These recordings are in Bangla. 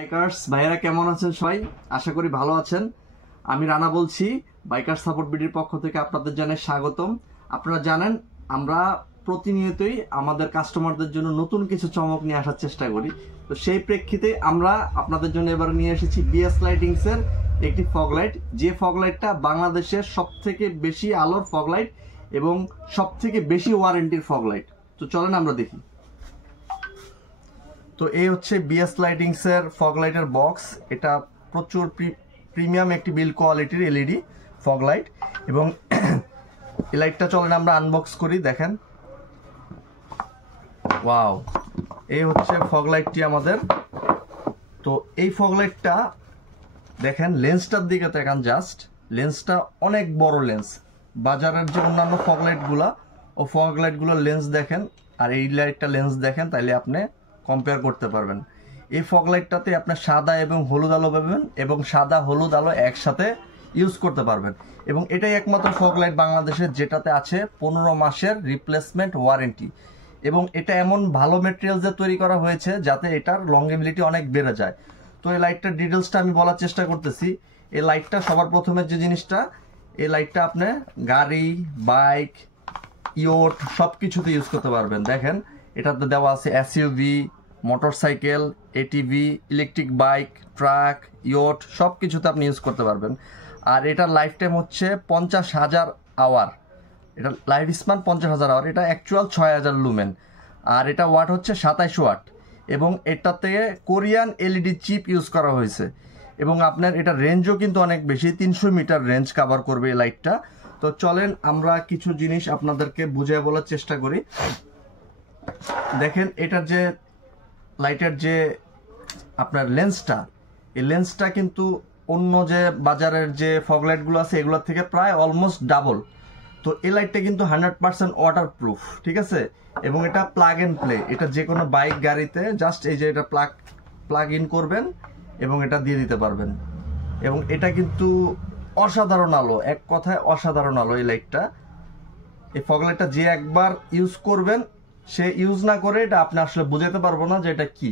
বাইকার্স ভাইয়েরা কেমন আছেন সবাই? আশা করি ভালো আছেন। আমি রানা বলছি, বাইকার সাপোর্ট বিডির পক্ষ থেকে আপনাদের জানাই স্বাগতম। আপনারা জানেন আমরা প্রতিনিয়তই আমাদের কাস্টমারদের জন্য নতুন কিছু চমক নিয়ে আসার চেষ্টা করি। তো সেই প্রেক্ষিতে আমরা আপনাদের জন্য এবার নিয়ে এসেছি বিএস লাইটিংস এর একটি ফগ লাইট, যে ফগ লাইটটা বাংলাদেশের সবথেকে বেশি আলোর ফগ লাইট এবং সবথেকে বেশি ওয়ারেন্টির ফগ লাইট। তো চলেন আমরা দেখি। তো এই হচ্ছে বিএস লাইটিংস এর ফগ লাইটের বক্স। এটা প্রচুর প্রিমিয়াম একটি বিল্ড কোয়ালিটির এলইডি ফগ লাইট এবং এই লাইটটা চলেন আমরা আনবক্স করি। দেখেন, ওয়াও, এই হচ্ছে ফগ লাইটটি আমাদের। তো এই ফগ লাইটটা দেখেন, লেন্সটার দিকে দেখেন, জাস্ট লেন্সটা অনেক বড় লেন্স। বাজারের যে অন্যান্য ফগ লাইটগুলা ও ফগ লাইটগুলোর লেন্স দেখেন আর এই লাইটটা লেন্স দেখেন, তাইলে আপনি কম্পেয়ার করতে পারবেন। এই ফগ লাইটটাতে আপনি সাদা এবং হলুদ আলো পাবেন এবং সাদা হলুদ আলো একসাথে ইউজ করতে পারবেন। এবং এটাই একমাত্র ফগ লাইট বাংলাদেশের যেটাতে আছে 15 মাসের রিপ্লেসমেন্ট ওয়ারেন্টি। এবং এটা এমন ভালো মেটেরিয়ালসে তৈরি করা হয়েছে যাতে এটার লংগেভিলিটি অনেক বেড়ে যায়। তো এই লাইটটার ডিটেলসটা আমি বলার চেষ্টা করতেছি। এই লাইটটা সবার প্রথমে যে জিনিসটা, এই লাইটটা আপনি গাড়ি, বাইক, ইয়ট সব কিছুতে ইউজ করতে পারবেন। দেখেন, এটাতে দেওয়া আছে SUV, motorcycle, ATV, electric bike, truck, yacht সব কিছুতে আপনি ইউজ করতে পারবেন। আর এটার লাইফ টাইম হচ্ছে 50,000 আওয়ার। এটা লাইফ স্প্যান 50,000 আওয়ার। এটা অ্যাকচুয়াল 6,000 লুমেন। আর এটা ওয়াট হচ্ছে 27 ওয়াট এবং এটাতে কোরিয়ান এলইডি চিপ ইউজ করা হয়েছে। এবং আপনার এটা রেঞ্জও কিন্তু অনেক বেশি, 300 মিটার রেঞ্জ কভার করবে এই লাইটটা। তো চলেন আমরা কিছু জিনিস আপনাদেরকে বুঝিয়ে বলার চেষ্টা করি। দেখেন, এটার যে লাইটের যে আপনার লেন্সটা, এই লেন্সটা কিন্তু অন্য যে বাজারের যে ফগ লাইটগুলো আছে এগুলোর থেকে প্রায় অলমোস্ট ডাবল। তো এই লাইটটা কিন্তু 100% ওয়াটার প্রুফ, ঠিক আছে? এবং এটা প্লাগ এন্ড প্লে। এটা যে কোনো বাইক, গাড়িতে জাস্ট এই যে এটা প্লাগ ইন করবেন এবং এটা দিয়ে দিতে পারবেন। এবং এটা কিন্তু অসাধারণ আলো, এক কথায় অসাধারণ আলো এই লাইটটা। এই ফগ লাইটটা যে একবার ইউজ করবেন, সে ইউজ না করে এটা আপনি আসলে বুঝাতে পারবো না যে এটা কি।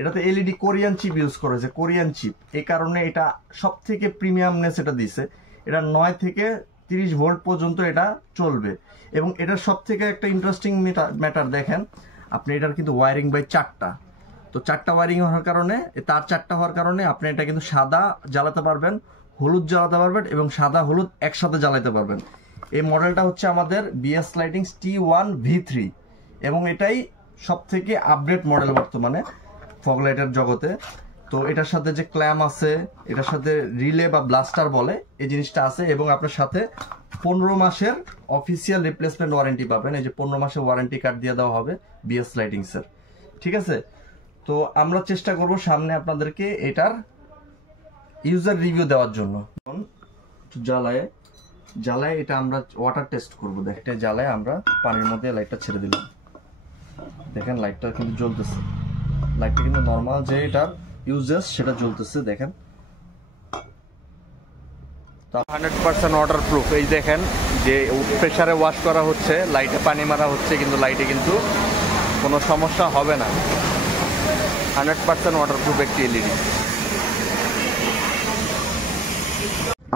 এটাতে এলইডি কোরিয়ান চিপ ইউজ করেছে, কোরিয়ান চিপ। এই কারণে এটা সব থেকে প্রিমিয়ামনেস এটা দিছে। এটা 9 থেকে 30 ভোল্ট পর্যন্ত এটা চলবে। এবং এটার সব থেকে একটা ইন্টারেস্টিং ম্যাটার দেখেন, আপনি এটার কিন্তু ওয়ারিং বাই 4টা। তো 4টা ওয়ারিং হওয়ার কারণে, তার 4টা হওয়ার কারণে আপনি এটা কিন্তু সাদা জ্বালাতে পারবেন, হলুদ জ্বালাতে পারবেন এবং সাদা হলুদ একসাথে জ্বালাতে পারবেন। এই মডেলটা হচ্ছে আমাদের বিএস লাইটিংস T1 V3 এবং এটাই সব থেকে আপডেট মডেল বর্তমানে ফগ লাইটের জগতে। তো এটার সাথে যে ক্ল্যাম আছে, এটার সাথে রিলে বা ব্লাস্টার বলে এই জিনিসটা আছে এবং আপনার সাথে 15 মাসের অফিসিয়াল রিপ্লেসমেন্ট ওয়ারেন্টি পাবেন। এই যে 15 মাসের ওয়ারেন্টি কার্ড দিয়ে দেওয়া হবে বিএস লাইটিংসের, ঠিক আছে? তো আমরা চেষ্টা করব সামনে আপনাদেরকে এটার ইউজার রিভিউ দেওয়ার জন্য। জ্বালায় এটা আমরা ওয়াটার টেস্ট করবো। দেখতে জ্বালায় আমরা পানির মধ্যে লাইটটা ছেড়ে দিলাম। দেখেন, লাইটটা কিন্তু জ্বলতেছে। লাইটটা কিন্তু নর্মাল যে এটার ইউজেস সেটা জ্বলতেছে। দেখেন, 100% ওয়াটার প্রুফ। এই দেখেন যে প্রেসারে ওয়াশ করা হচ্ছে, লাইটে পানি মারা হচ্ছে, কিন্তু লাইটে কিন্তু কোনো সমস্যা হবে না। 100% ওয়াটার প্রুফ একটি এলইডি।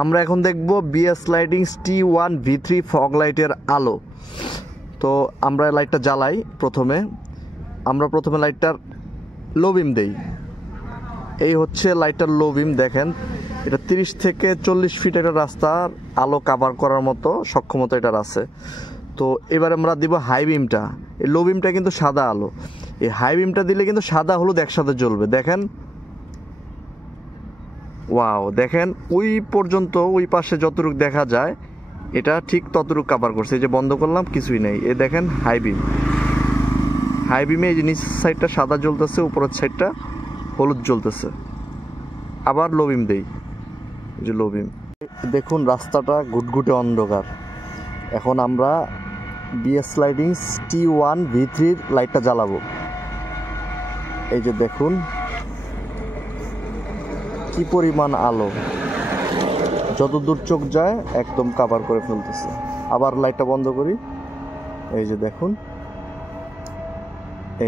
আমরা এখন দেখব BS lightings T1 V3 fog লাইটের আলো। তো আমরা লাইটটা জ্বালাই। আমরা প্রথমে লাইটটার লো বিম দেই। এই হচ্ছে লাইটটার লো বিম। দেখেন, এটা 30 থেকে 40 ফিট একটা রাস্তার আলো কাভার করার মতো সক্ষমতা এটার আছে। তো এবার আমরা দিব হাই বিমটা। এই লো বিমটা কিন্তু সাদা আলো। এই হাই বিমটা দিলে কিন্তু সাদা হলুদ একসাথে জ্বলবে। দেখেন, ওয়াও, দেখেন ওই পর্যন্ত, ওই পাশে যতটুকু দেখা যায় এটা ঠিক ততটুকু কাভার করছে। এই যে বন্ধ করলাম, কিছুই নেই। এই দেখেন হাই বিমে এই যে নিচের সাইডটা সাদা জ্বলতেছে, উপরের সাইডটা হলুদ জ্বলতেছে। আবার লো বিম দেই, এই যে লো বিম। দেখুন রাস্তাটা ঘুটঘুটে অন্ধকার। এখন আমরা বিএস লাইটিংস T1 V3 লাইটটা জ্বালাবো। এই যে দেখুন কি পরিমাণ আলো, যত দূর চোখ যায় একদম কাভার করে ফেলতেছে। আবার লাইটটা বন্ধ করি। এই যে দেখুন,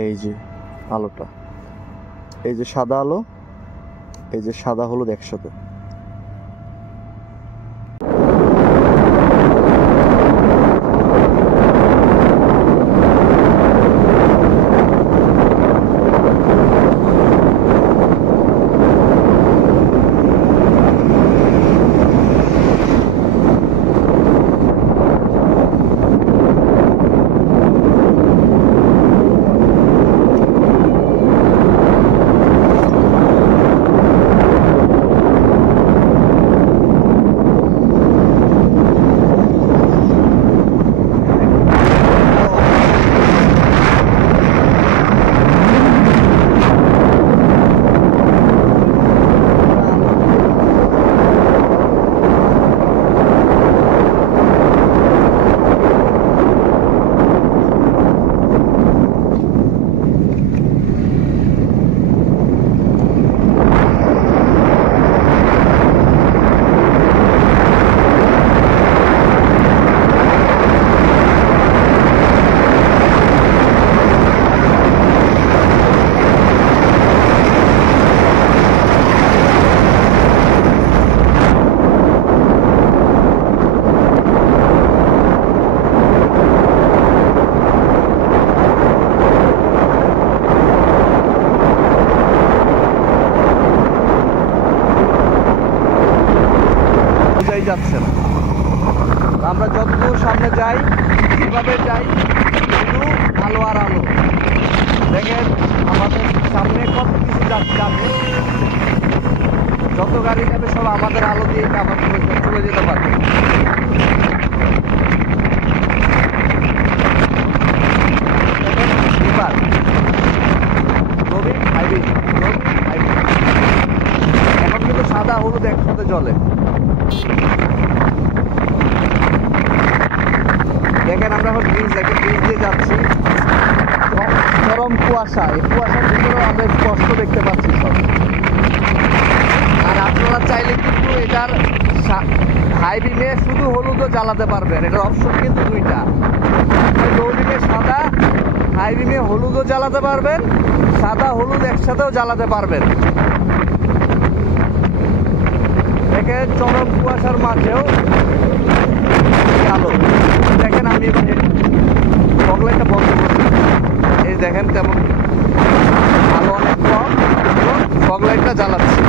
এই যে আলোটা, এই যে সাদা আলো এই যে সাদা হলুদ একসাথে। যাচ্ছে না, আমরা যতদূর সামনে যাই যেভাবে যাই শুধু আলো আর আলো। দেখেন আমাদের সামনে কত কিছু যাচ্ছে, যত গাড়ি যাবে সব আমাদের আলো দিয়ে আবার চলে যেতে পারবে। এখন কিন্তু সাদা হলুদ একসাথে জ্বলে। দেখেন আমরা এখন ব্রিজ দিয়ে যাচ্ছি, চরম কুয়াশা, এই কুয়াশার ভিতরেও আমরা স্পষ্ট দেখতে পাচ্ছি সব। আর আপনারা চাইলে কিন্তু এটার হাই বিমে শুধু হলুদও জ্বালাতে পারবেন, এটার অপশন কিন্তু দুইটা, লো বিমে সাদা, হাই বিমে হলুদও জ্বালাতে পারবেন, সাদা হলুদ একসাথেও জ্বালাতে পারবেন। দেখেন চরম কুয়াশার মাঝেও আলো। দেখেন আমি ফগলাইটটা বন্ধ করছি, এই দেখেন তেমন আলো অনেক কম, ফগলাইটটা জ্বালাচ্ছি।